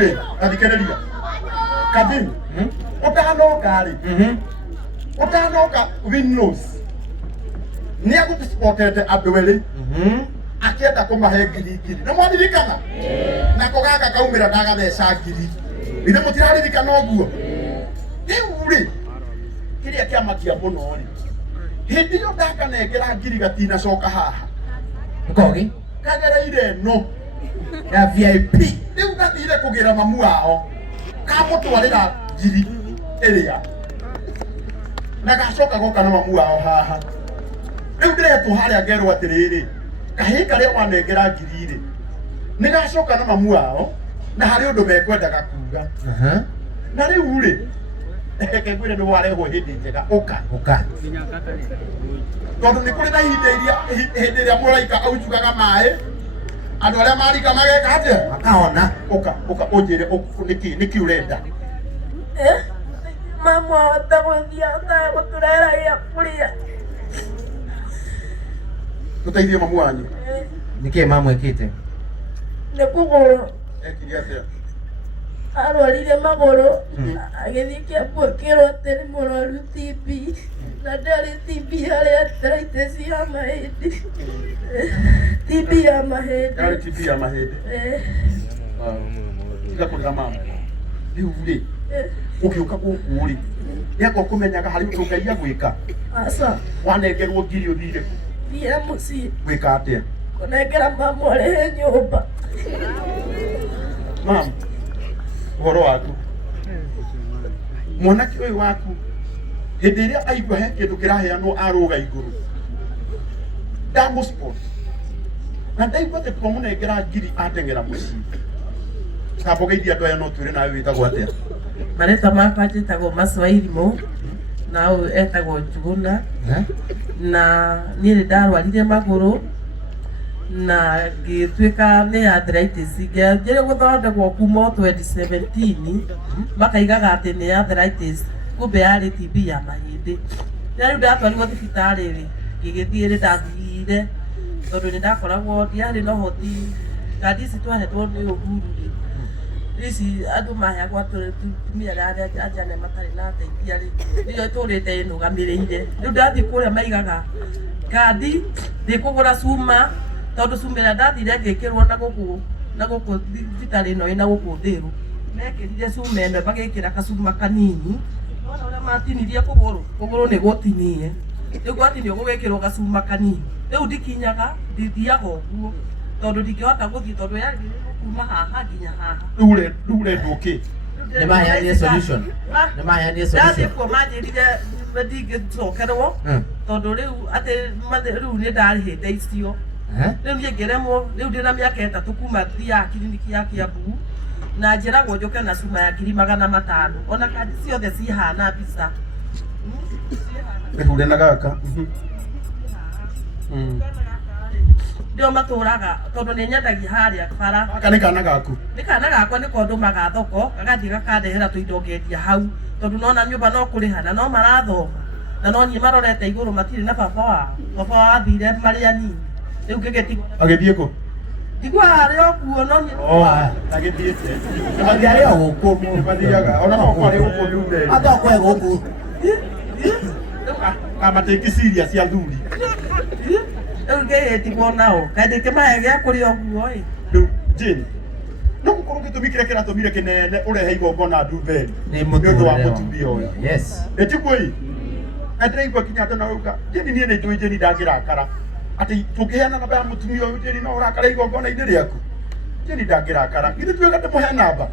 ule athikereria Kadim utanoka ri utanoka Windows ni agutspotete andu eri akienda kumahe ngiri na mwaririkana na kogaka kaumira ndagatheca ngiri ine mutiraririkana uguo riu ri kiria kiamakia muno ri hindi yo ndakanengera ngiri gatina coka haha Ukogi kagereire no ya VIP riu gathire kugira mamu wao kamutwarira ngiri iria na gacoka goka na mamu wao haha riu ndiretwo haria ngerwo atiriri kahi karia wanengera ngiri ri ni gacoka na mamu wao na hari undu mekwendaga kuga na riu ri reke ngwire ni warehwo hindi njega uka tondu ni kuri na hindi iria muraika aujugaga mai andu aria marika mageka atia makaona uka unjire niki urenda mamu awataguthia ataguturera ya kuria tuteithie mamu wanyu niki mamu ekite ni kuguru ekiri atia arwarire maguru agithii kiambukirwo ati ni murwaru TB na ndari TB hari arthritis ya mahindi TB ya mahindi ndari TB ya mahindi tiga kurira mama riu ri ukiuka guku ri niako kumenyaga hari undu Ngai agwika asa wanengerwo ngiri uthire thia mucii gwika atia kunengera mamu arihe nyumba mama uhoro waku mwanake uyu waku hindi iria aigua he kindu kiraheanwo aruga iguru ndamusport na ndaigua te twamunengera ngiri atengera mucii kabo geithia andu aya no twire nawe witagwo atia mareta makwa njĩtagwo Maswairimo na ũyũ etagwo Njuguna na niĩ nĩ ndarwarire magũrũ na ngĩtuĩka nĩ arthritis ngĩanjĩrĩ gũthondekwo kuma 2017 makaigaga atĩ nĩ arthritis kumbe yarĩ TB ya mahĩndĩ na rĩu ndatwarirwo thibitarĩ rĩ ngĩgĩthiĩ nĩ ndathire tondũ nĩ ndakoragwo ndiarĩ na ũhoti kandi ici twahetwo nĩ Uhuru rĩ ici andu maheagwo tumia arĩa anjane matarĩ na ateithia rĩ nĩyo tũrĩte ĩnũgamĩrĩire rĩu ndathiĩ kũrĩa maigaga kandi ndĩkũgũra cuma tondũ cuma ĩrĩa ndathire ngĩkĩrwo na gũkũ thibitarĩ ĩno ĩna gũkũ Thĩru mekĩrire cuma ĩno magĩkĩra kacuma kanini wona ũrĩa matinirie kũgũrũ nĩ gũtinie rĩu gwatinio gũgĩkĩrwo gacuma kanini rĩu ndikinyaga ndithiaga ũguo tondu ndingĩhota gũthiĩ tondũ yagĩrĩirwo kuma haha nginya haha rĩu ũrendwo kĩ nĩ maheanire solution ndathiĩ kuo manjĩrire ndingĩcokerwo tondũ rĩu atĩ rĩu nĩ ndarĩhĩte icio rĩu niĩ ngĩremwo rĩu ndĩna mĩaka ĩtatũ kuma thiaga kiriniki ya Kiambu na njĩragwo njũke na cuma ya 500 ona kandi ciothe cihana mbica rĩhure na gaka ndio matũraga tondũ nĩ nyendagia harĩa bara gaka nĩ kana gaku nĩ kana gakwa nĩ kondumaga thoko gagathiĩ gakandehera tũindo ngendia hau tondũ nona nyũmba no kũrĩha na no marathoma na no niĩ marorete igũrũ matirĩ na baba wao athire marĩ anini rĩu ngĩgĩtigwo agĩthiĩ kũ igua harĩa ũkuo no agĩthiĩte agĩarĩ gũkũ mathiaga ona no kwarĩ gũkũ ndunde atokwe gũkũ amatĩki ciria cia thuri rĩu ngĩgĩtigwo nao kaĩ ndĩkĩmahe gĩa kũrĩa ũguo ĩ rĩu Jane no gũkorwo gĩtũmi kĩrĩa kĩratũmire kĩnene ũrehe igongona Nduveri nĩ ũndũ wa mũtumia ũyũ ĩtiguo ĩ ndĩraigua kinya andũ narauga Jane niĩ nĩ njũĩ Jane ndangĩrakara atĩ tũngĩheana namba ya mũtumia ũyũ Jane no ũrakara igongona-inĩ rĩaku Jane ndangĩrakara githĩ tuĩga ndĩmũhe namba